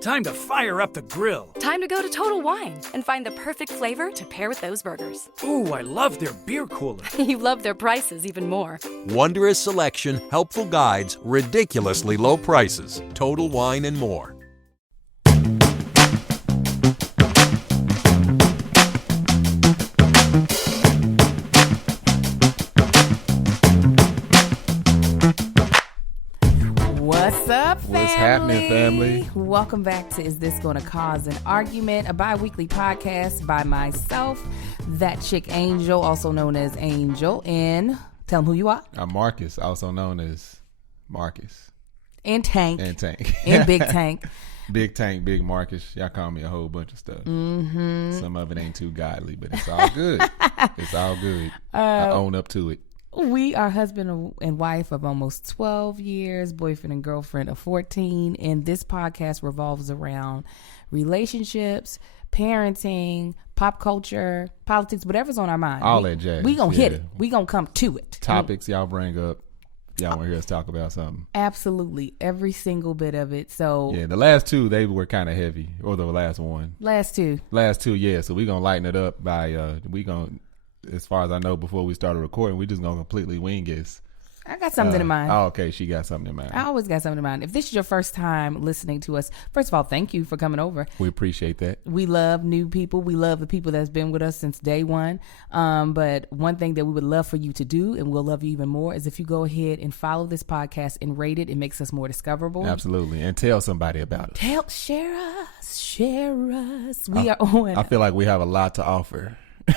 Time to fire up the grill. Time to go to Total Wine and find the perfect flavor to pair with those burgers. Ooh, I love their beer cooler. You love their prices even more. Wondrous selection, helpful guides, ridiculously low prices. Total Wine and more. What's up, family? What's happening, family? Welcome back to Is This Gonna Cause an Argument? A bi-weekly podcast by myself, that chick Angel, also known as Angel, and tell them who you are. I'm Marcus, also known as Marcus. And Tank. And Tank. And Big Tank. Big Tank, Big Marcus. Y'all call me a whole bunch of stuff. Mm-hmm. Some of it ain't too godly, but it's all good. It's all good. I own up to it. We are husband and wife of almost 12 years, boyfriend and girlfriend of 14, and this podcast revolves around relationships, parenting, pop culture, politics, whatever's on our mind. All that jazz. We gonna hit it. We gonna come to it. Topics y'all bring up. Y'all want to hear us talk about something. Absolutely. Every single bit of it. So yeah, the last two, they were kind of heavy. Or the last one. Last two, yeah. So we gonna lighten it up by, as far as I know, before we started recording, we just gonna completely wing this. I got something in mind. Oh, okay. She got something in mind. I always got something in mind. If this is your first time listening to us, first of all, thank you for coming over. We appreciate that. We love new people. We love the people that's been with us since day one. But one thing that we would love for you to do, and we'll love you even more, is if you go ahead and follow this podcast and rate it. It makes us more discoverable. Absolutely. And tell somebody about it. Share us. We are on. I feel like we have a lot to offer. We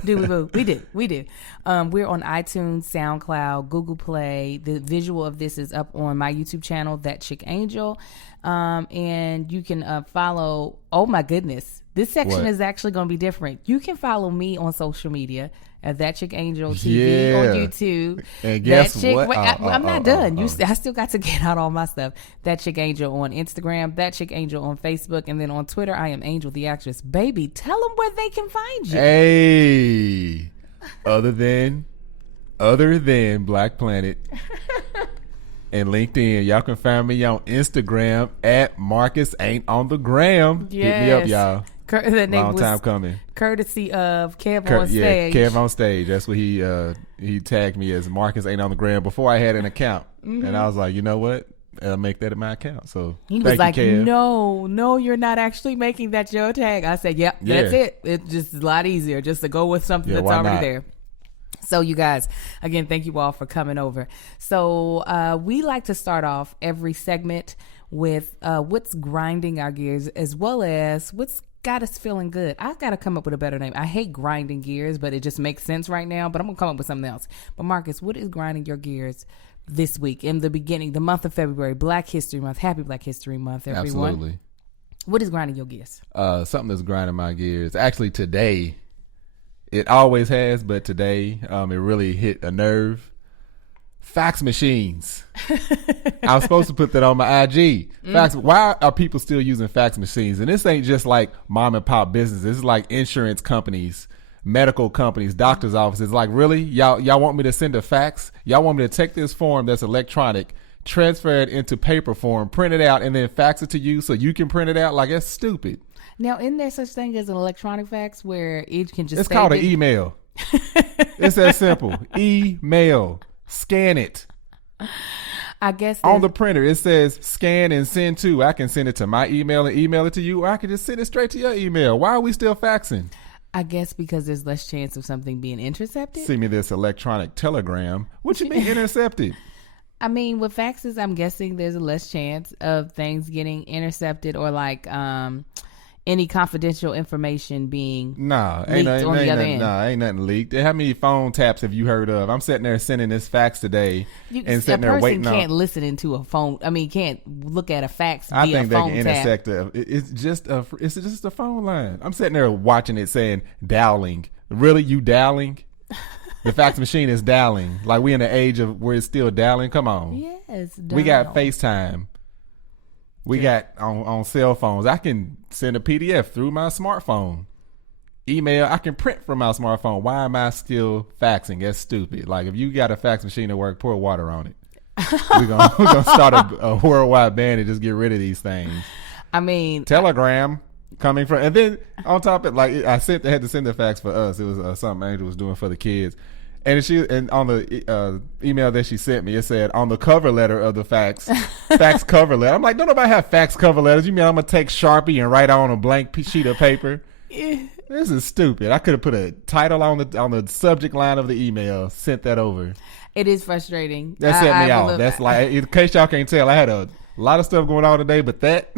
do. We're on iTunes, SoundCloud, Google Play. The visual of this is up on my YouTube channel, That Chick Angel. And you can follow, oh my goodness, this section is actually going to be different. You can follow me on social media at That Chick Angel TV on YouTube. And guess what? Wait, I'm not done. I still got to get out all my stuff. That Chick Angel on Instagram, That Chick Angel on Facebook, and then on Twitter, I am Angel the Actress. Baby, tell them where they can find you. Hey, other than Black Planet and LinkedIn, y'all can find me on Instagram at Marcus Ain't on the Gram. Yes. Hit me up, y'all. That name Long was time coming. Courtesy of Kev on stage. Yeah, Kev on stage. That's what he tagged me as Marcus Ain't on the Gram before I had an account. Mm-hmm. And I was like, you know what? I'll make that my account. So he was like, Kev. no, you're not actually making that your tag. I said, yep, that's it. It's just a lot easier just to go with something that's already there. So you guys, again, thank you all for coming over. So we like to start off every segment with what's grinding our gears, as well as what's got us feeling good. I've got to come up with a better name. I hate grinding gears, but it just makes sense right now. But I'm going to come up with something else. But Marcus, what is grinding your gears this week in the beginning, the month of February, Black History Month? Happy Black History Month, everyone. Absolutely. What is grinding your gears? Something that's grinding my gears. Actually, today, it always has, but today it really hit a nerve. Fax machines. I was supposed to put that on my IG. Fax. Why are people still using fax machines? And this ain't just like mom and pop businesses. This is like insurance companies, medical companies, doctors' offices. Like, really? Y'all want me to send a fax? Y'all want me to take this form that's electronic, transfer it into paper form, print it out, and then fax it to you so you can print it out? Like, that's stupid. Now, isn't there such thing as an electronic fax where it can just It's called an email. It's that simple. Email. Scan it. I guess on the printer it says scan and send to. I can send it to my email and email it to you, or I can just send it straight to your email. Why are we still faxing? I guess because there's less chance of something being intercepted. See me this electronic telegram. What you mean intercepted? I mean, with faxes, I'm guessing there's a less chance of things getting intercepted or like any confidential information being leaked on the other end. Ain't nothing leaked. How many phone taps have you heard of? I'm sitting there sending this fax today and sitting there waiting. A person can't listen into a phone. I mean, can't look at a fax via I think phone they can intersect it's just a phone line. I'm sitting there watching it saying dialing. Really, you dialing? The fax machine is dialing. Like we in the age of where it's still dialing. Come on. Yes. We got FaceTime. We got on cell phones. I can send a PDF through my smartphone. Email, I can print from my smartphone. Why am I still faxing? That's stupid. Like if you got a fax machine at work, pour water on it. We're gonna start a worldwide ban and just get rid of these things. I mean, Telegram coming from, and then on top of it, like I had to send the fax for us. It was something Angel was doing for the kids, and on the email that she sent me, it said on the cover letter of the fax cover letter. I'm like, don't nobody have fax cover letters? You mean I'm gonna take Sharpie and write on a blank sheet of paper? This is stupid. I could have put a title on the subject line of the email, sent that over. It is frustrating. That set me off. That's like, in case y'all can't tell, I had a lot of stuff going on today, but that.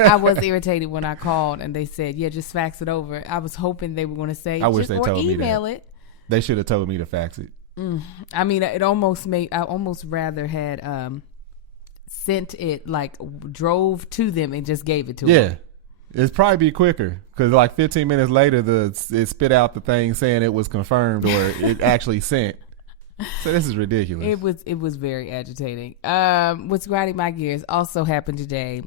I was irritated when I called and they said, yeah, just fax it over. I was hoping they were going to say, I wish they told me that. Email it. They should have told me to fax it. I mean, I almost rather had sent it, like drove to them and just gave it to them. Yeah. It'd probably be quicker because like 15 minutes later, it spit out the thing saying it was confirmed or it actually sent. So this is ridiculous. It was very agitating. What's grinding my gears also happened today.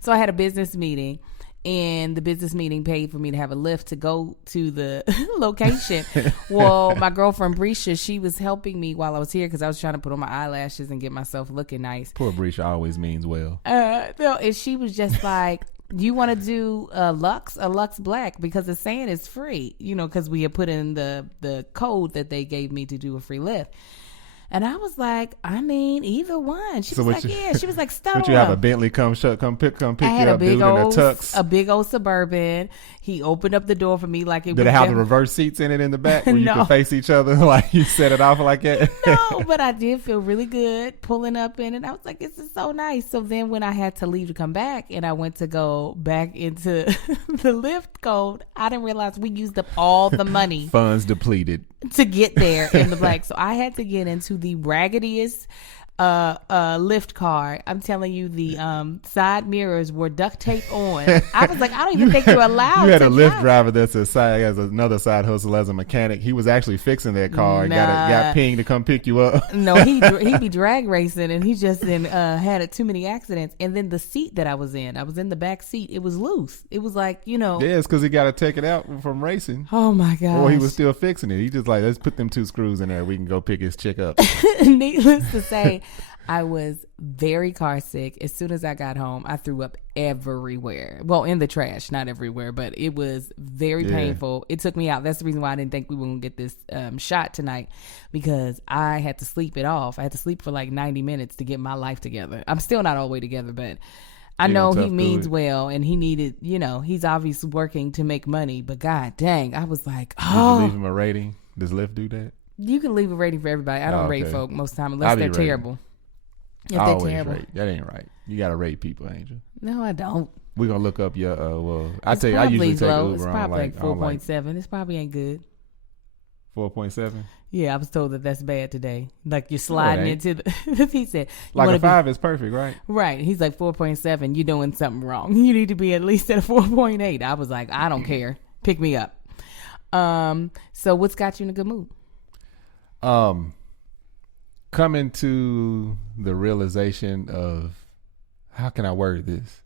So I had a business meeting, and the business meeting paid for me to have a lift to go to the location. Well, my girlfriend Brisha, she was helping me while I was here because I was trying to put on my eyelashes and get myself looking nice. Poor Brisha always means well. No, and she was just like, you want to do a Lux Black because it's saying it's free, because we had put in the code that they gave me to do a free lift. And I was like, I mean, either one. She was like, yeah. She was like, stop. Would you have a Bentley come pick you up, dude, in a tux? A big old Suburban. He opened up the door for me like it was. Did it have the reverse seats in it in the back where you could face each other? Like you set it off like that? No, but I did feel really good pulling up in it. I was like, this is so nice. So then when I had to leave to come back and I went to go back into the lift code, I didn't realize we used up all the money. Funds depleted. To get there in the black. So I had to get into the raggediest lift car. I'm telling you, the side mirrors were duct taped on. I was like, I don't even think you're allowed. You had a lift driver that's has another side hustle as a mechanic. He was actually fixing that car and got pinged to come pick you up. No, he'd be drag racing, and he just had too many accidents. And then the seat that I was in the back seat. It was loose. It was like, Yeah, it's because he got to take it out from racing. Oh my god! Or he was still fixing it. He just like, let's put them 2 screws in there. We can go pick his chick up. Needless to say, I was very car sick. As soon as I got home, I threw up everywhere. Well, in the trash, not everywhere, but it was very painful. It took me out. That's the reason why I didn't think we were going to get this shot tonight, because I had to sleep it off. I had to sleep for like 90 minutes to get my life together. I'm still not all the way together, but I know he means well, and he needed, he's obviously working to make money, but god dang, I was like, oh. Did you leave him a rating? Does Lyft do that? You can leave a rating for everybody. I don't rate folk most of the time unless they're terrible. If I they're always terrible. rate. That ain't right. You got to rate people, Angel. No, I don't. We're going to look up your, I tell you, I usually take Uber. It's probably like 4.7. This probably ain't good. 4.7? Yeah, I was told that's bad today. Like you're sliding into the, he said. Like a 5 is perfect, right? Right. He's like 4.7. You're doing something wrong. You need to be at least at a 4.8. I was like, I don't care. Pick me up. So what's got you in a good mood? Coming to the realization of, how can I word this?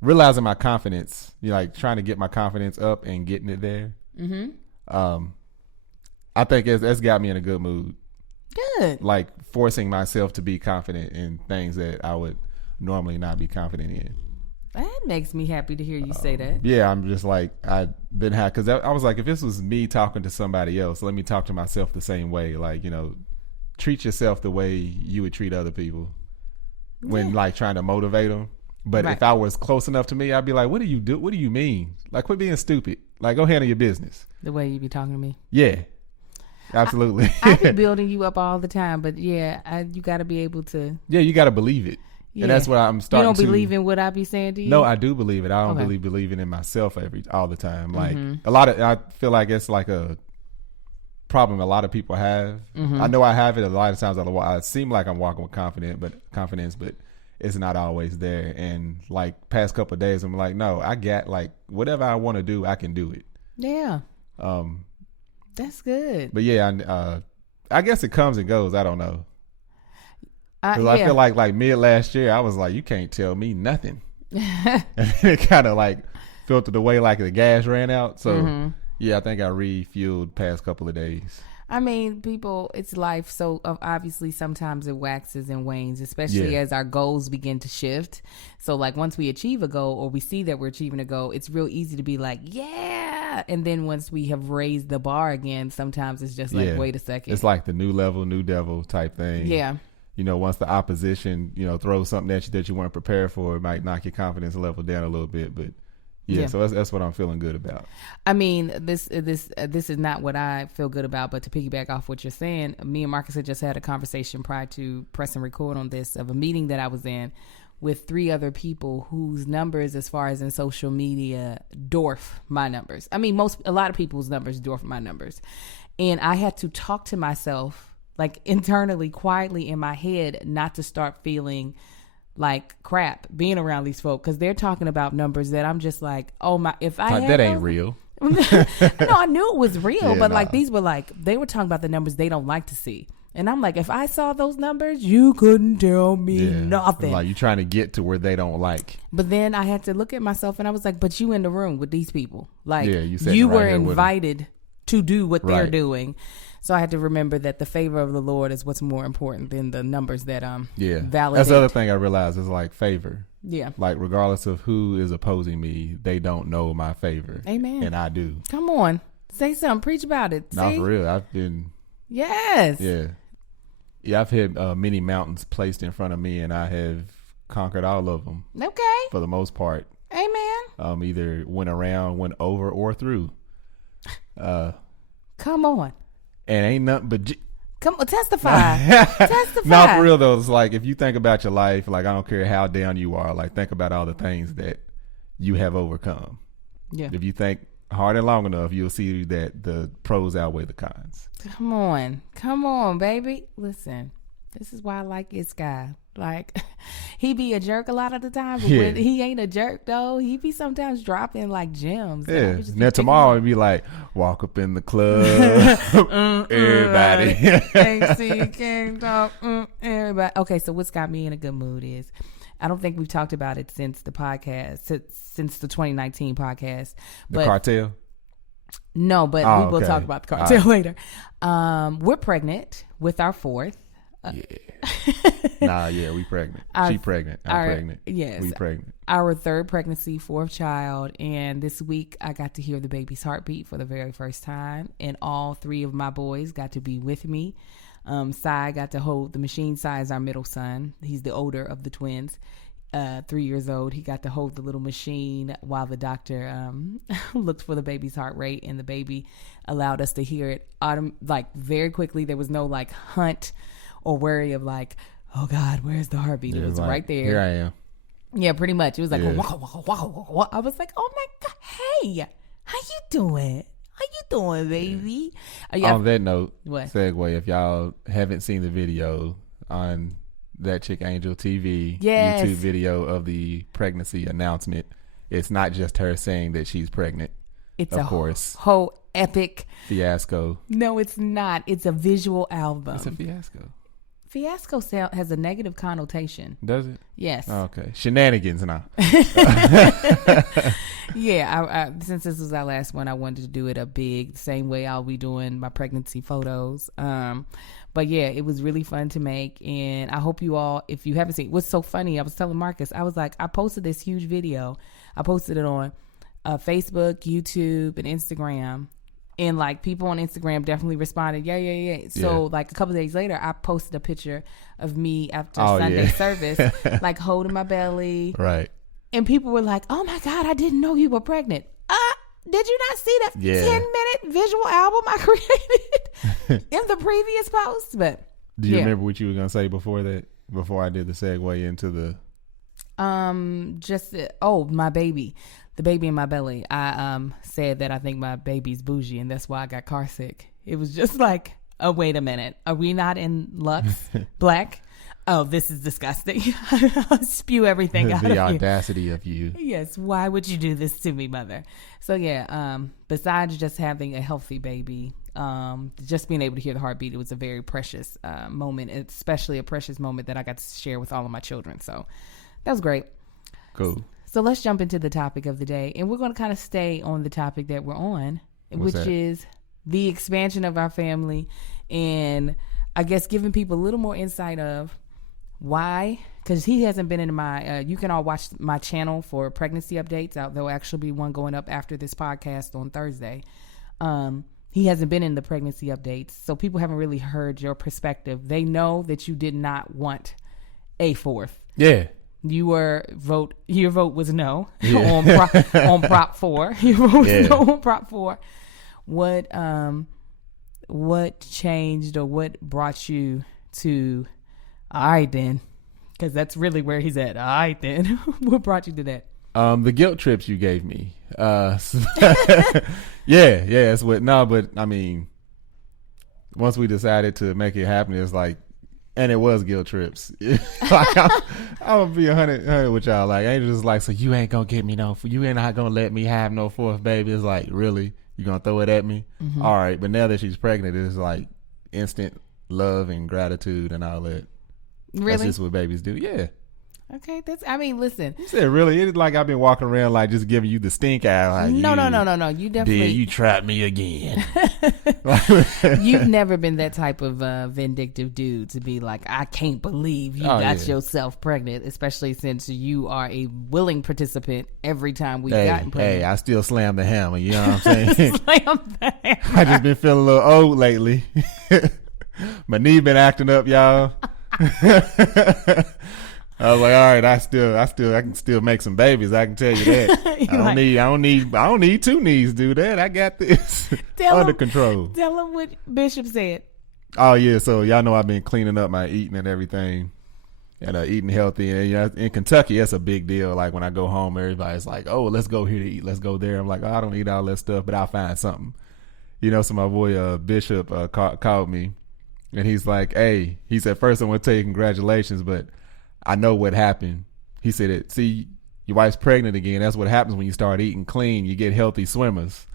Realizing my confidence, like trying to get my confidence up and getting it there. Mm-hmm. I think that's got me in a good mood. Good. Like forcing myself to be confident in things that I would normally not be confident in. That makes me happy to hear you say that. Yeah, I'm just like, I've been happy because I was like, if this was me talking to somebody else, let me talk to myself the same way. Like, treat yourself the way you would treat other people when like trying to motivate them. But if I was close enough to me, I'd be like, what do you do? What do you mean? Like, quit being stupid. Like, go handle your business. The way you be talking to me. Yeah, absolutely. I be building you up all the time, but you got to be able to. Yeah, you got to believe it. Yeah. And that's what I'm starting to. You don't believe in what I be saying to you? No, I do believe it. I don't really believe it in myself all the time. Like I feel like it's like a problem a lot of people have. I know I have it a lot of times. I seem like I'm walking with confidence, but it's not always there. And like past couple of days, I'm like, no, I got like whatever I want to do, I can do it. Yeah. That's good. But yeah, I guess it comes and goes. I don't know. I feel like mid last year, I was like, you can't tell me nothing. And it kind of like filtered away like the gas ran out. So yeah, I think I refueled past couple of days. I mean, people, it's life. So obviously sometimes it waxes and wanes, especially as our goals begin to shift. So like once we achieve a goal or we see that we're achieving a goal, it's real easy to be like, yeah. And then once we have raised the bar again, sometimes it's just like, wait a second. It's like the new level, new devil type thing. Yeah. You know, once the opposition, throws something at you that you weren't prepared for, it might knock your confidence level down a little bit. But so that's what I'm feeling good about. I mean, this is not what I feel good about, but to piggyback off what you're saying, me and Marcus had just had a conversation prior to press and record on this of a meeting that I was in with 3 other people whose numbers, as far as in social media, dwarf my numbers. I mean, a lot of people's numbers dwarf my numbers. And I had to talk to myself, like internally, quietly in my head, not to start feeling like crap being around these folk, because they're talking about numbers that I'm just like, oh my, if I had that ain't real. No, I knew it was real, but like these were like, they were talking about the numbers they don't like to see. And I'm like, if I saw those numbers, you couldn't tell me nothing. Like you trying to get to where they don't like. But then I had to look at myself and I was like, but you in the room with these people. Like you were invited to do what they're doing. So I had to remember that the favor of the Lord is what's more important than the numbers that validate. That's the other thing I realized is like favor. Yeah. Like regardless of who is opposing me, they don't know my favor. Amen. And I do. Come on. Say something. Preach about it. Not for real. I've been. Yes. Yeah. Yeah, I've had many mountains placed in front of me and I have conquered all of them. Okay. For the most part. Amen. Either went around, went over, or through. Come on. And ain't nothing but come on, testify. Testify. No, for real though, it's like if you think about your life, like I don't care how down you are, like think about all the things that you have overcome. Yeah. If you think hard and long enough, you'll see that the pros outweigh the cons. Come on, baby. Listen, this is why I like this guy. Like, he be a jerk a lot of the time, but when he ain't a jerk though, he be sometimes dropping like gems. Yeah. Now tomorrow it'd be like, walk up in the club, everybody. AC King talk, everybody. Okay, so what's got me in a good mood is, I don't think we've talked about it since the podcast, since the 2019 podcast. The cartel? No, but we will talk about the cartel later. We're pregnant with our 4th. We pregnant. She pregnant. I'm pregnant. Yes. We pregnant. Our 3rd pregnancy, 4th child. And this week I got to hear the baby's heartbeat for the very first time. And all 3 of my boys got to be with me. Sai got to hold the machine. Sai is our middle son. He's the older of the twins. 3 years old. He got to hold the little machine while the doctor looked for the baby's heart rate, and the baby allowed us to hear it like very quickly. There was no like hunt or worry of like, oh God, where's the heartbeat? It was like, right there. Here I am. Yeah, pretty much. It was like, wow. I was like, oh my God, hey, how you doing? How you doing, baby? On that note, what? Segue, if y'all haven't seen the video on That Chick Angel TV YouTube video of the pregnancy announcement, it's not just her saying that she's pregnant. It's of course whole epic fiasco. No, it's not. It's a visual album. It's a fiasco. Fiasco has a negative connotation. Does it? Yes. Oh, okay. Shenanigans now. Yeah. Since this was our last one, I wanted to do it a big, same way I'll be doing my pregnancy photos. But yeah, it was really fun to make. And I hope you all, if you haven't seen, what's so funny, I was telling Marcus, I was like, I posted this huge video. I posted it on Facebook, YouTube, and Instagram. And like people on Instagram definitely responded, yeah. So like a couple of days later, I posted a picture of me after Sunday service, like holding my belly. Right. And people were like, oh my God, I didn't know you were pregnant. Did you not see that 10-minute visual album I created in the previous post? But do you remember what you were going to say before that? Before I did the segue into the... my baby. The baby in my belly. I said that I think my baby's bougie and that's why I got car sick. It was just like, oh, wait a minute. Are we not in Lux Black? Oh, this is disgusting. I'll spew everything out of you. The audacity of you. Yes. Why would you do this to me, mother? So yeah, besides just having a healthy baby, just being able to hear the heartbeat, it was a very precious moment, especially a precious moment that I got to share with all of my children. So that was great. Cool. So let's jump into the topic of the day. And we're going to kind of stay on the topic that we're on, which is the expansion of our family, and I guess giving people a little more insight of why, because he hasn't been in my, you can all watch my channel for pregnancy updates. There'll actually be one going up after this podcast on Thursday. He hasn't been in the pregnancy updates, so people haven't really heard your perspective. They know that you did not want a fourth. Yeah. Your vote was no on Prop 4. Your vote was no on Prop 4. What changed or what brought you to, all right then, because that's really where he's at. All right then. What brought you to that? The guilt trips you gave me. That's what. No, but I mean, once we decided to make it happen, it's like, and it was guilt trips. Like, I'm gonna be 100 with y'all. Like, ain't just like, so you ain't gonna get me you ain't not gonna let me have no fourth baby. It's like, really, you gonna throw it at me? Mm-hmm. All right, but now that she's pregnant, it's like instant love and gratitude and all that. Really, that's just what babies do. Yeah. Okay, listen. You said really? It's like I've been walking around like just giving you the stink eye. Like, no. You definitely you trapped me again. You've never been that type of vindictive dude to be like, I can't believe you got yourself pregnant, especially since you are a willing participant every time we've gotten pregnant. Hey, I still slam the hammer. You know what I'm saying? Slam the hammer. I just been feeling a little old lately. My knee been acting up, y'all. I was like, all right, I can still make some babies. I can tell you that. I don't need two knees to do that. I got this under control. Tell them what Bishop said. Oh yeah, so y'all know I've been cleaning up my eating and everything, and eating healthy. And in Kentucky, that's a big deal. Like when I go home, everybody's like, "Oh, let's go here to eat. Let's go there." I'm like, "Oh, I don't eat all that stuff, but I'll find something." So my boy Bishop called me, and he's like, "Hey," he said, "First, I want to tell you congratulations, but I know what happened." He said, "See, your wife's pregnant again. That's what happens when you start eating clean. You get healthy swimmers."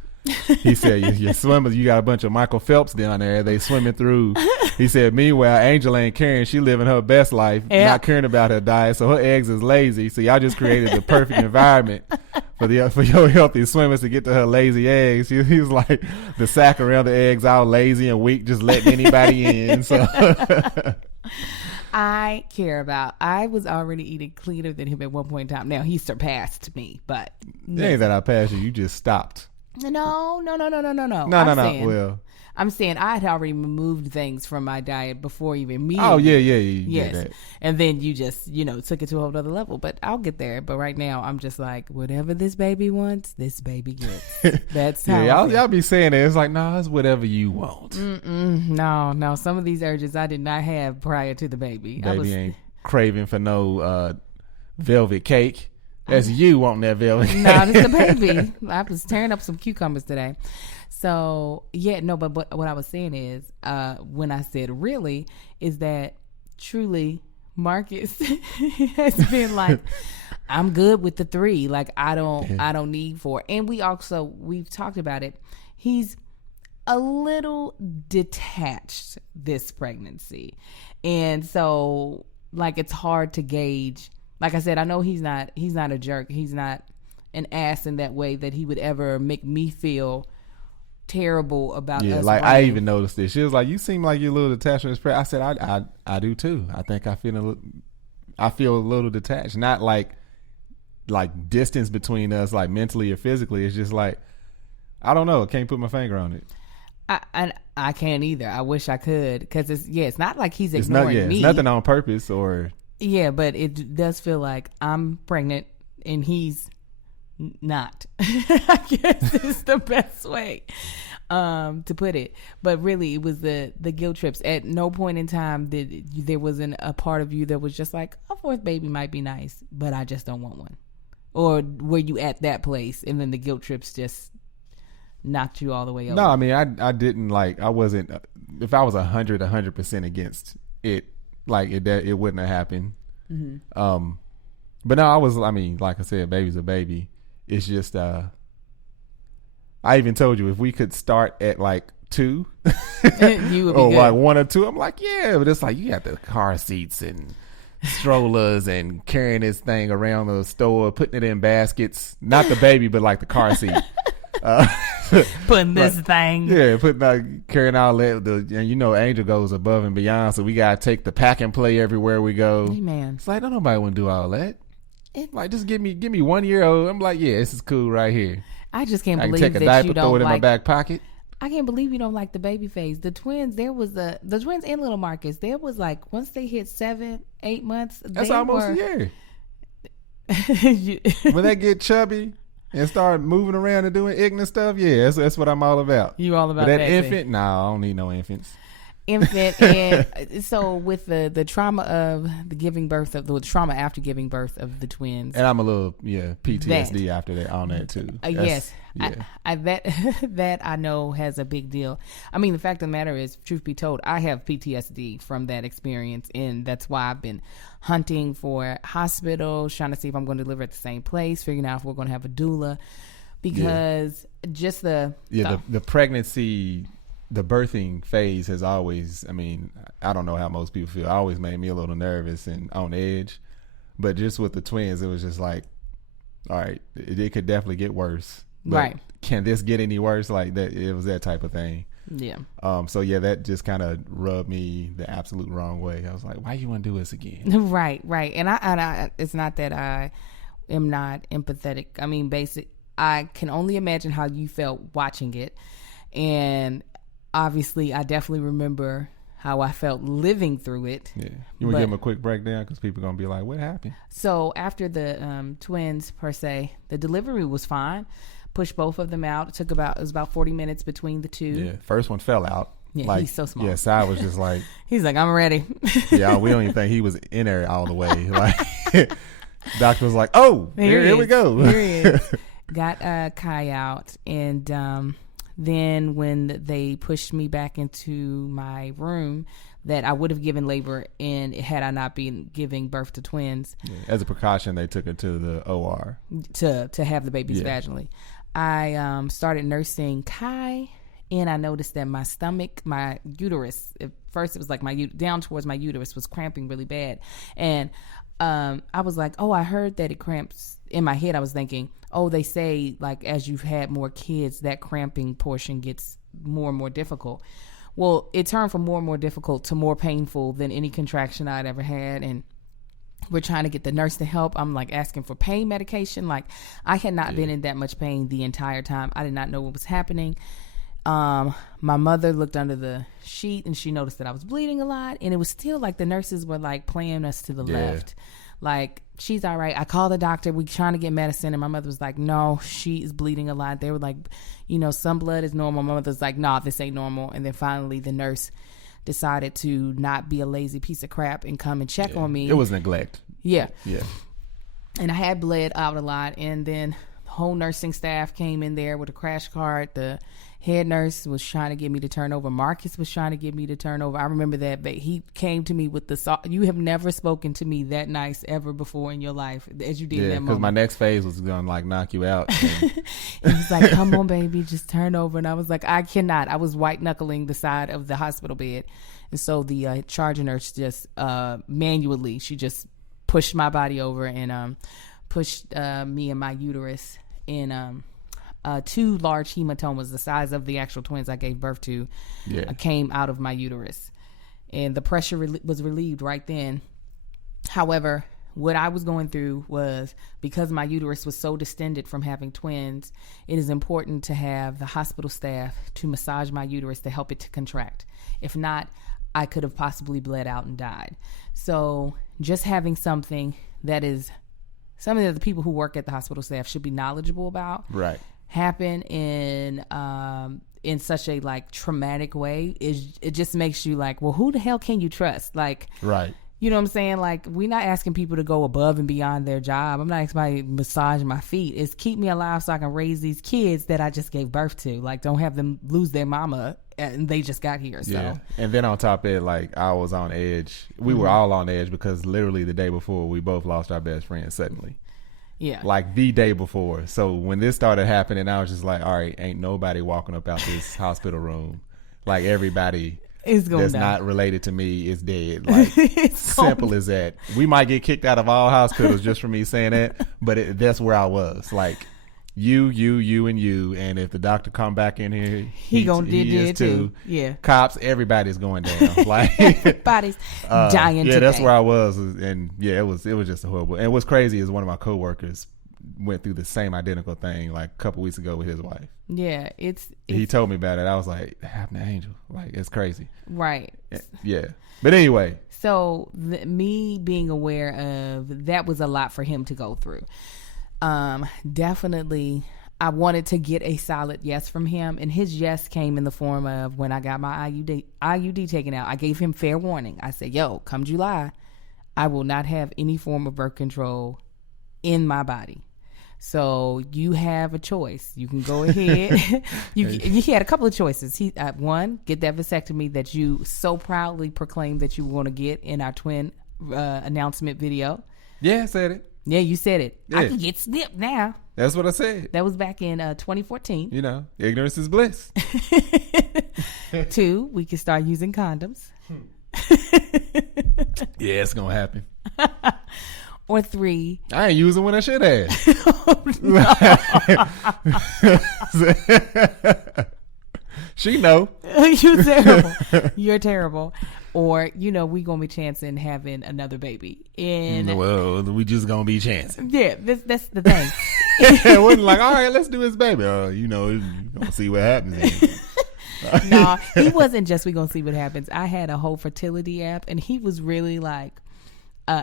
He said, your swimmers, you got a bunch of Michael Phelps down there. They swimming through. He said, meanwhile, Angel ain't caring. She living her best life, not caring about her diet. So her eggs is lazy. So y'all just created the perfect environment for your healthy swimmers to get to her lazy eggs. He was like, the sack around the eggs all lazy and weak, just letting anybody in. So I was already eating cleaner than him at one point in time. Now he surpassed me, but it ain't that I passed you. You just stopped. No. Well, I'm saying I had already removed things from my diet before even meeting. Oh yeah. Yes. That. And then you just, took it to a whole other level. But I'll get there. But right now I'm just like, whatever this baby wants, this baby gets. That's how y'all be saying it. It's like, no, it's whatever you want. No. Some of these urges I did not have prior to the baby. Baby ain't craving for no velvet cake. That's you wanting that velvet cake. No, it's the baby. I was tearing up some cucumbers today. So, but what I was saying is, when I said really, is that truly Marcus has been like, I'm good with the 3. Like, I don't need 4. And we've talked about it. He's a little detached this pregnancy. And so, like, it's hard to gauge. Like I said, I know he's not a jerk. He's not an ass in that way that he would ever make me feel terrible about us. Like running. I even noticed this. She was like, "You seem like you're a little detached from this prayer." I said, "I do too. I think I feel a little detached. Not like distance between us, like mentally or physically. It's just like, I don't know. I can't put my finger on it. I can't either. I wish I could, because it's not like he's ignoring me. It's nothing on purpose or. Yeah, but it does feel like I'm pregnant and he's not. I guess it's the best way to put it. But really, it was the guilt trips. At no point in time there wasn't a part of you that was just like, a 4th baby might be nice, but I just don't want one. Or were you at that place and then the guilt trips just knocked you all the way over? No, I mean, I didn't I wasn't. If I was 100% against it. Like it wouldn't have happened. Mm-hmm. But no, like I said, baby's a baby. It's just, I even told you if we could start at like 2 you would be or good. like 1 or 2, I'm like, yeah, but it's like, you got the car seats and strollers and carrying this thing around the store, putting it in baskets, not the baby, but like the car seat. Putting this thing. Yeah, carrying all that. And you know, Angel goes above and beyond, so we gotta take the pack and play everywhere we go. Hey, man. It's like, don't nobody want to do all that. Like, just give me 1 year old. I'm like, yeah, this is cool right here. I just can't I can believe take a that diaper, you throw don't it in my like. back pocket. I can't believe you don't like the baby phase. The twins, the twins and little Marcus, there was like, once they hit 7-8 months, That's they almost were, a year. When they get chubby and start moving around and doing ignorant stuff, yeah, that's what I'm all about. You all about but that infant? Nah, I don't need no infants. Infant. And so with the trauma of the giving birth of the trauma after giving birth of the twins, And I'm a little PTSD after that on that too. Yes, yeah. I that I know has a big deal. I mean, the fact of the matter is, truth be told, I have PTSD from that experience, and that's why I've been hunting for hospitals, trying to see if I'm going to deliver at the same place, figuring out if we're going to have a doula, because just the pregnancy, the birthing phase has always, I mean, I don't know how most people feel, always made me a little nervous and on edge. But just with the twins, it was just like, all right, it could definitely get worse. But right. Can this get any worse? Like that, it was that type of thing. Yeah. So yeah, that just kind of rubbed me the absolute wrong way. I was like, why you want to do this again? Right. And I it's not that I am not empathetic. I mean, I can only imagine how you felt watching it. And obviously, I definitely remember how I felt living through it. Yeah. You want to give them a quick breakdown? Because people are going to be like, what happened? So after the twins, per se, the delivery was fine. Pushed both of them out. It was about 40 minutes between the two. Yeah. First one fell out. Yeah, like, he's so small. Yeah, Sai was just like... He's like, I'm ready. Yeah, we don't even think he was in there all the way. Like, doctor was like, oh, here we go. Here he is. Got Kai out, and then when they pushed me back into my room, that I would have given labor in had I not been giving birth to twins. Yeah. As a precaution, they took it to the OR to have the babies vaginally. I started nursing Kai, and I noticed that my stomach, my uterus, at first it was like down towards my uterus was cramping really bad, and I was like, oh, I heard that it cramps. In my head, I was thinking, oh, they say like as you've had more kids, that cramping portion gets more and more difficult. Well, it turned from more and more difficult to more painful than any contraction I'd ever had. And we're trying to get the nurse to help. I'm like asking for pain medication. Like I had not been in that much pain the entire time. I did not know what was happening. My mother looked under the sheet and she noticed that I was bleeding a lot. And it was still like the nurses were like playing us to the left. Like, she's all right. I called the doctor. We trying to get medicine. And my mother was like, no, she is bleeding a lot. They were like, some blood is normal. My mother's like, nah, this ain't normal. And then finally the nurse decided to not be a lazy piece of crap and come and check on me. It was neglect. Yeah. Yeah. And I had bled out a lot. And then the whole nursing staff came in there with a crash cart. The head nurse was trying to get me to turn over. Marcus was trying to get me to turn over. I remember that, but he came to me with you have never spoken to me that nice ever before in your life as you did in that moment. Because my next phase was going to like knock you out. And he was like, come on, baby, just turn over. And I was like, I cannot. I was white knuckling the side of the hospital bed. And so the charge nurse just manually, she just pushed my body over and pushed me and my uterus in 2 large hematomas the size of the actual twins I gave birth to came out of my uterus, and the pressure was relieved right then. However, what I was going through was, because my uterus was so distended from having twins, it is important to have the hospital staff to massage my uterus to help it to contract. If not, I could have possibly bled out and died. So just having something that the people who work at the hospital staff should be knowledgeable about, right, happen in such a like traumatic way, it just makes you like, well, who the hell can you trust? Like, right, you know what I'm saying? Like, we're not asking people to go above and beyond their job. I'm not asking somebody to massage my feet. It's keep me alive so I can raise these kids that I just gave birth to. Like, don't have them lose their mama and they just got here. So yeah. And then on top of it, like, I was on edge. We were all on edge because literally the day before we both lost our best friend suddenly. Yeah. Like the day before. So when this started happening, I was just like, all right, ain't nobody walking up out this hospital room. Like, everybody that's not related to me is dead. Like, simple as that. We might get kicked out of all hospitals just for me saying that, but that's where I was. Like, you, and you. And if the doctor come back in here, he is too. Yeah. Cops, everybody's going down. Like everybody's dying. Yeah, today. that's where I was, and yeah, it was just a horrible. And what's crazy is one of my coworkers went through the same identical thing like a couple weeks ago with his wife. Yeah, he told me about it. I was like, that happened to Angel. Like, it's crazy. Right. Yeah. But anyway. So me being aware of that was a lot for him to go through. Definitely I wanted to get a solid yes from him, and his yes came in the form of when I got my IUD taken out. I gave him fair warning. I said, yo, come July, I will not have any form of birth control in my body. So you have a choice. You can go ahead. He had a couple of choices. One, get that vasectomy that you so proudly proclaimed that you were going to get in our twin announcement video. Yeah, I said it. Yeah, you said it. Yeah. I can get snipped now. That's what I said. That was back in 2014. You know, ignorance is bliss. 2, we can start using condoms. Yeah, it's going to happen. Or 3. I ain't using when I should have. She know. You're terrible. You're terrible. Or, we going to be chancing having another baby. Well, we just going to be chancing. Yeah, that's the thing. It wasn't like, all right, let's do this baby. You're going to see what happens. No, he wasn't just we going to see what happens. I had a whole fertility app, and he was really like,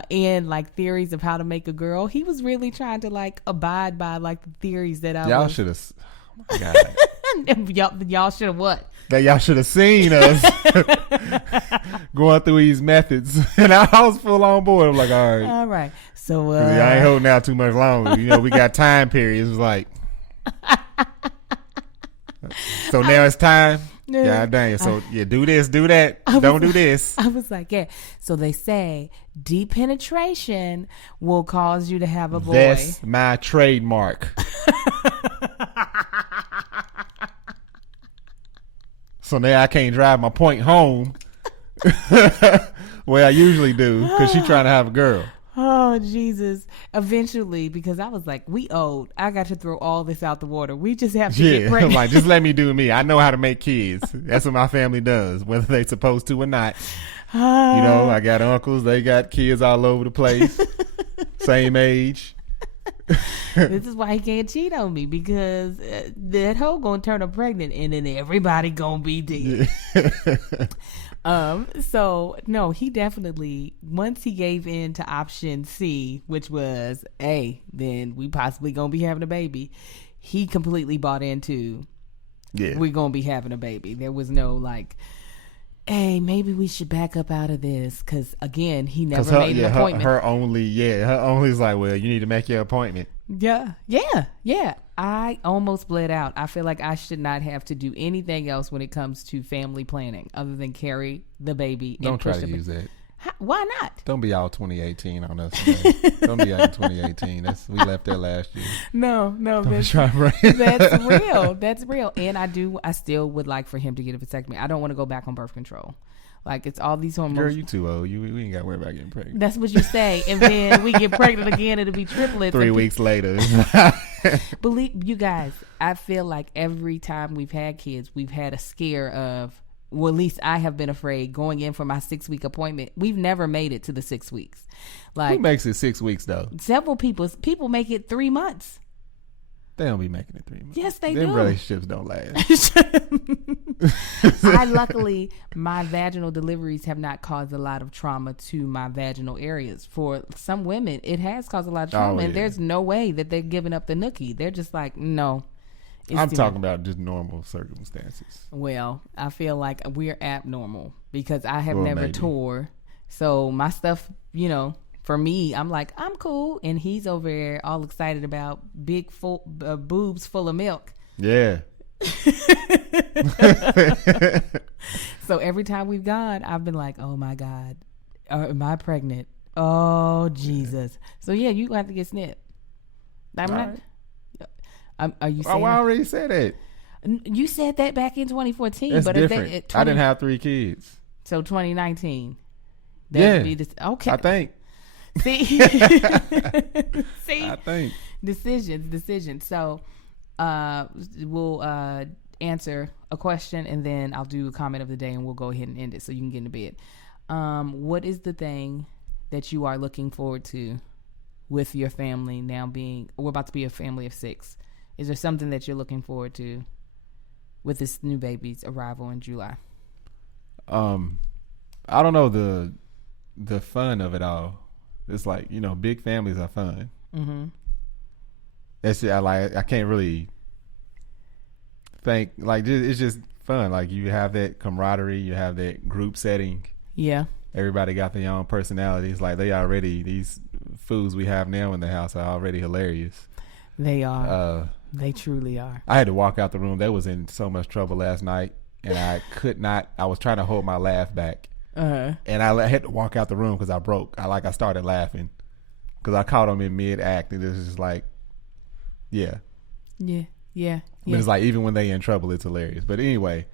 in like theories of how to make a girl. He was really trying to like abide by like the theories that y'all should have. Oh my God. y'all should have what? That y'all should have seen us going through these methods, and I was full on board. I'm like, all right. So I ain't holding out too much longer. We got time periods. It's like, so now it's time. Yeah, dang. So do this, do that. Don't do this. I was like, yeah. So they say deep penetration will cause you to have a boy. That's my trademark. So now I can't drive my point home where I usually do because she's trying to have a girl. Oh, Jesus. Eventually, because I was like, we old. I got to throw all this out the water. We just have to get pregnant. Like, just let me do me. I know how to make kids. That's what my family does, whether they supposed to or not. I got uncles. They got kids all over the place. Same age. This is why he can't cheat on me, because that hoe gonna turn her pregnant and then everybody gonna be dead. So no, he definitely, once he gave in to option C, which was A, then we possibly gonna be having a baby, he completely bought into we're gonna be having a baby. There was no like, hey, maybe we should back up out of this, because again, he never made an appointment. Her only is like, well, you need to make your appointment. Yeah. I almost bled out. I feel like I should not have to do anything else when it comes to family planning other than carry the baby. Don't try to use that. Why not? Don't be all 2018 on us. Don't be all 2018. We left that last year. No, that's real. That's real. And I still would like for him to get a vasectomy. I don't want to go back on birth control. Like, it's all these hormones. Girl, you too old. We ain't got to worry about getting pregnant. That's what you say. And then we get pregnant again, it'll be triplets. 3 weeks later. Believe you guys, I feel like every time we've had kids, we've had a scare of, well, at least I have been afraid going in for my 6-week appointment. We've never made it to the 6 weeks. Like, who makes it 6 weeks though? Several people make it 3 months. They don't be making it 3 months. Yes, they Them do. relationships don't last. Luckily, my vaginal deliveries have not caused a lot of trauma to my vaginal areas. For some women, it has caused a lot of trauma, and there's no way that they're giving up the nookie. They're just like, no. I'm talking about just normal circumstances. Well, I feel like we're abnormal because I have never tore. So my stuff, for me, I'm like, I'm cool. And he's over there all excited about big boobs full of milk. Yeah. So every time we've gone, I've been like, oh my God, am I pregnant? Oh, Jesus. So yeah, you have to get snipped. I'm not. Right. Are you saying? Oh, I already said it. You said that back in 2014. That's but different. I didn't have 3 kids. So 2019. Yeah. Okay. I think. See? I think. Decisions. So we'll answer a question, and then I'll do a comment of the day, and we'll go ahead and end it so you can get into bed. What is the thing that you are looking forward to with your family now we're about to be a family of 6? Is there something that you're looking forward to with this new baby's arrival in July? I don't know, the fun of it all. It's like, big families are fun. Mm-hmm. That's it. I can't really think, like, it's just fun. Like, you have that camaraderie, you have that group setting. Yeah. Everybody got their own personalities. Like, these foods we have now in the house are already hilarious. They are. They truly are. I had to walk out the room. They was in so much trouble last night, and I could not. I was trying to hold my laugh back, and I had to walk out the room because I broke. I started laughing because I caught them in mid act, and it was just like, yeah. But it's like, even when they in trouble, it's hilarious. But anyway,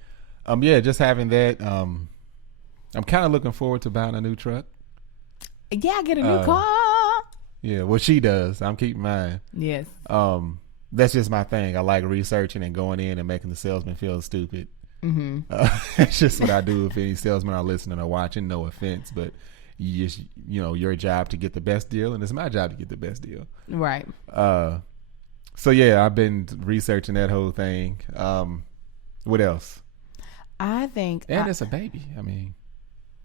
just having that. I'm kind of looking forward to buying a new truck. Yeah, I get a new car. Yeah, well, she does. I'm keeping mine. Yes. That's just my thing. I like researching and going in and making the salesman feel stupid. Mm-hmm. That's just what I do. If any salesmen are listening or watching, no offense, but you just, your job to get the best deal, and it's my job to get the best deal. Right. So yeah, I've been researching that whole thing. What else? I think, and it's a baby. I mean,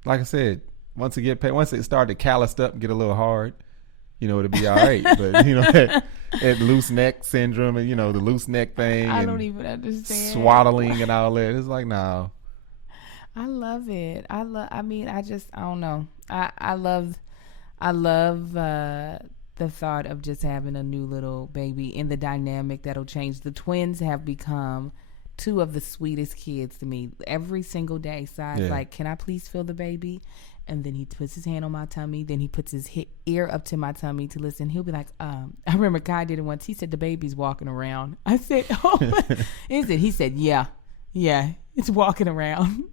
like I said, once it started to callous up and get a little hard, it'll be all right. But that loose neck syndrome, and the loose neck thing. I don't even understand. Swaddling and all that. It's like, no. I love it. I don't know. I love the thought of just having a new little baby and the dynamic that'll change. The twins have become 2 of the sweetest kids to me. Every single day, Si's like, "Can I please feel the baby?" And then he puts his hand on my tummy. Then he puts his ear up to my tummy to listen. He'll be like, I remember Kai did it once. He said, "The baby's walking around." I said, "Oh, is it?" He said, yeah, it's walking around.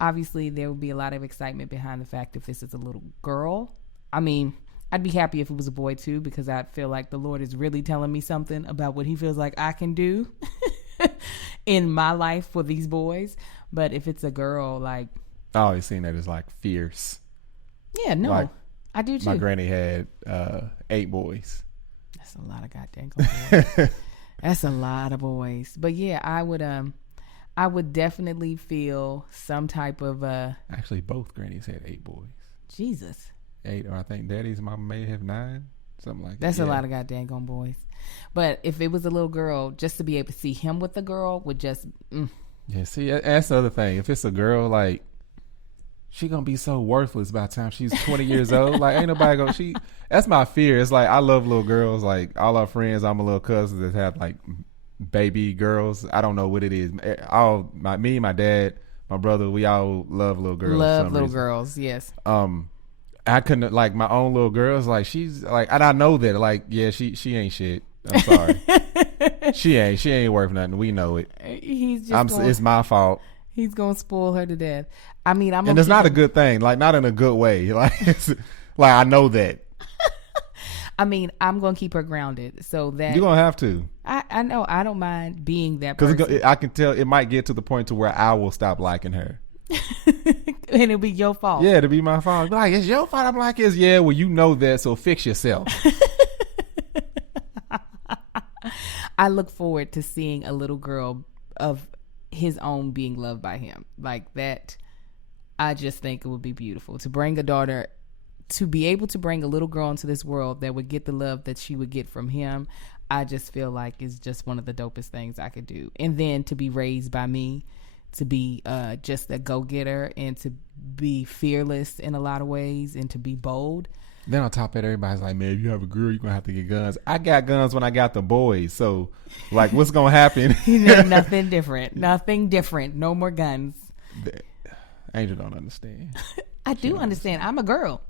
Obviously, there will be a lot of excitement behind the fact if this is a little girl. I mean, I'd be happy if it was a boy too, because I feel like the Lord is really telling me something about what he feels like I can do in my life for these boys. But if it's a girl, like, I always seen that as like fierce. Yeah, no, like, I do too. My granny had 8 boys. That's a lot of goddamn boys. That's a lot of boys. But yeah, I would definitely feel some type of Actually, both grannies had 8 boys. Jesus. 8, or I think Daddy's mama may have 9, something like that. That's a lot of goddamn boys. But if it was a little girl, just to be able to see him with a girl would just. Yeah, see, that's the other thing. If it's a girl, like, she gonna be so worthless by the time she's 20 years old. Like, ain't nobody gonna. That's my fear. It's like, I love little girls. Like, all our friends, I'm a little cousin that have like baby girls. I don't know what it is. Me, my dad, my brother, we all love little girls. Love little girls, yes. I couldn't, like, my own little girls, like, she's like, and I know that, like, yeah, she ain't shit. I'm sorry. she ain't worth nothing. We know it. It's my fault. He's gonna spoil her to death. I mean, and it's not a good thing. Like, not in a good way. Like, like, I know that. I mean, I'm gonna keep her grounded so that you're gonna have to. I know. I don't mind being that person. Because I can tell it might get to the point to where I will stop liking her. And it'll be your fault. Yeah, it'll be my fault. Like, it's your fault. I'm like, yeah, well, you know that, so fix yourself. I look forward to seeing a little girl of his own being loved by him. Like that, I just think it would be beautiful to bring a daughter, to be able to bring a little girl into this world that would get the love that she would get from him. I just feel like it's just one of the dopest things I could do. And then to be raised by me, to be just a go-getter and to be fearless in a lot of ways and to be bold. Then on top of it, everybody's like, man, if you have a girl, you're going to have to get guns. I got guns when I got the boys. So, like, what's going to happen? Nothing different. Nothing different. No more guns. Angel don't understand. I do understand. I'm a girl.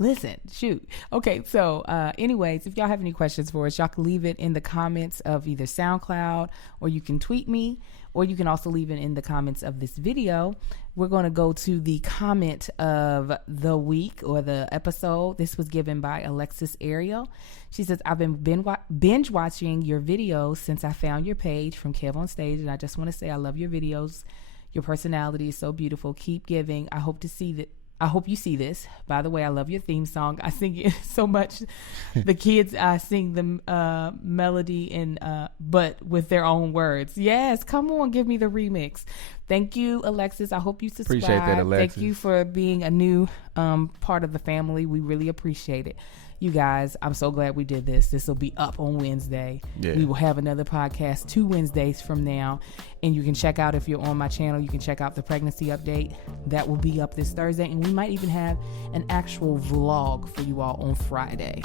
Listen, shoot. Okay, so anyways, if y'all have any questions for us, y'all can leave it in the comments of either SoundCloud, or you can tweet me, or you can also leave it in the comments of this video. We're going to go to the comment of the week or the episode. This was given by Alexis Ariel. She says, I've been binge watching your videos since I found your page from Kev on Stage, and I just want to say I love your videos. Your personality is so beautiful. Keep giving. I hope you see this. By the way, I love your theme song. I sing it so much. The kids, I sing the melody but with their own words. Yes, come on, give me the remix. Thank you, Alexis. I hope you subscribe. Appreciate that, Alexis. Thank you for being a new part of the family. We really appreciate it. You guys, I'm so glad we did this. This will be up on Wednesday. Yeah. We will have another podcast 2 Wednesdays from now. And you can check out, if you're on my channel, you can check out the pregnancy update. That will be up this Thursday. And we might even have an actual vlog for you all on Friday.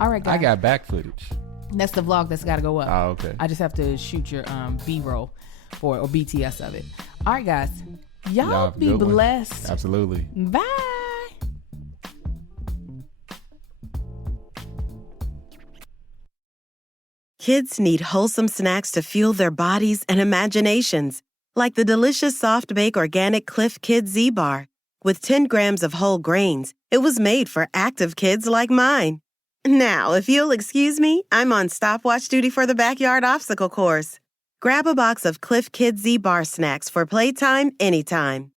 All right, guys. I got back footage. That's the vlog that's got to go up. Oh, okay. I just have to shoot your B-roll for it, or BTS of it. All right, guys. Y'all be blessed. Absolutely. Bye. Kids need wholesome snacks to fuel their bodies and imaginations, like the delicious soft-bake organic Cliff Kid Z-Bar. With 10 grams of whole grains, it was made for active kids like mine. Now, if you'll excuse me, I'm on stopwatch duty for the backyard obstacle course. Grab a box of Cliff Kid Z-Bar snacks for playtime anytime.